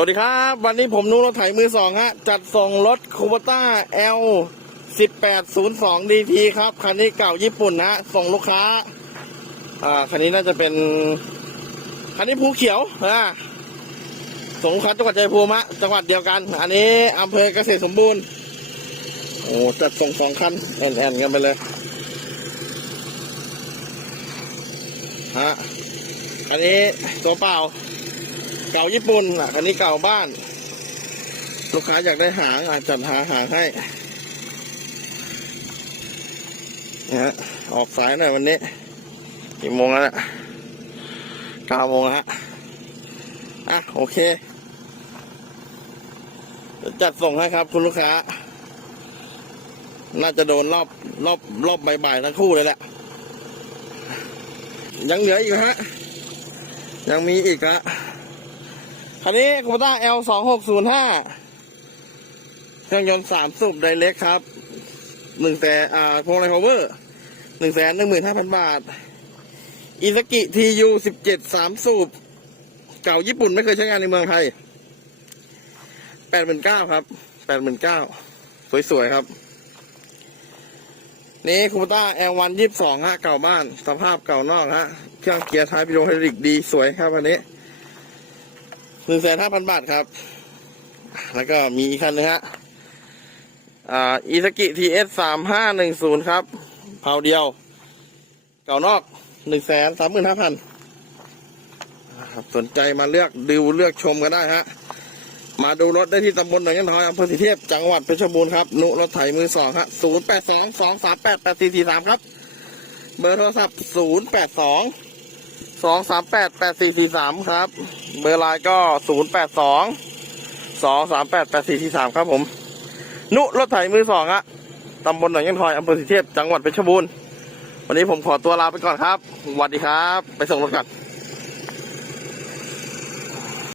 วัสดีครับ วันนี้ผมนุ้รถไถมือสองฮะ จัดส่งรถคูบต้า L 1802 DT ครับ คันนี้เก่าญี่ปุ่นนะส่งลูกค้า อ่า คันนี้น่าจะเป็น คันนี้ภูเขียวอ่าส่งลูกค้าจังหวัดชัยภูมิฮะจังหวัดเดียวกัน อันนี้อำเภอเกษตรสมบูรณ์ โอ้จัดส่งสองคันแอนแอนกันไปเลยฮะอันนี้ตัวเปล่า เก่าญี่ปุ่นอะอันนี้เก่าบ้าน ลูกค้าอยากได้หางอาจจัดหาหางให้นะฮะออกสายหน่อยวันนี้กี่โมงแล้วเนี่ยเก้าโมงแล้วฮะอะโอเคจัดส่งให้ครับ คุณลูกค้า น่าจะโดนรอบรอบรอบบ่ายๆทั้งคู่เลยแหละ ยังเหลืออีกฮะ ยังมีอีกฮะ คันนี้คูปต้า L สองหกศูนย์ห้าเครื่องยนต์สามสูบไดเล็กครับหนึ่งแสนอ่าพวงไรพาวเวอร์หนึ่งแสนหนึ่งหมื่นห้าพันบาทอิซากิทียูสิบเจ็ดสามสูบ เก่าญี่ปุ่นไม่เคยใช้งานในเมืองไทยแปดหมื่นเก้าครับแปดหมื่นเก้าสวยๆครับ นี่คูปต้า L วันยี่สิบสองฮะเก่าบ้าน สภาพเก่านอกฮะ เครื่องเกียร์ท้ายพิโรไฮดริกดีสวยครับอันนี้ หนึ่งแสนห้าพันบาทครับ แล้วก็มีอีกคันนึงฮะอ่าอีสกิทีเอสสามห้าหนึ่งศูนย์ครับเผาเดียว เก่านอกหนึ่งแสนสามหมื่นห้าพันสนใจมาเลือกดูเลือกชมกันได้ฮะ มาดูรถได้ที่ตำบลหนองยันทอยอำเภอสีเทพจังหวัดเพชรบูรณ์ครับ นุรถไถมือสองฮะศูนย์แปดสองสองสามแปดแปดสี่สี่สามครับ เบอร์โทรศัพท์ศูนย์แปดสอง สองสามแปดแปดสี่สี่สามครับ เบอร์ไลน์ก็ศูนย์แปดสองสองสามแปดแปดสี่สี่สามครับผม นุรถไถมือสองอะตำบลหนองยันทอยอำเภอสิเทพจังหวัดเพชรบูรณ์วันนี้ผมขอตัวลาไปก่อนครับสวัสดีครับ ไปส่งรถก่อน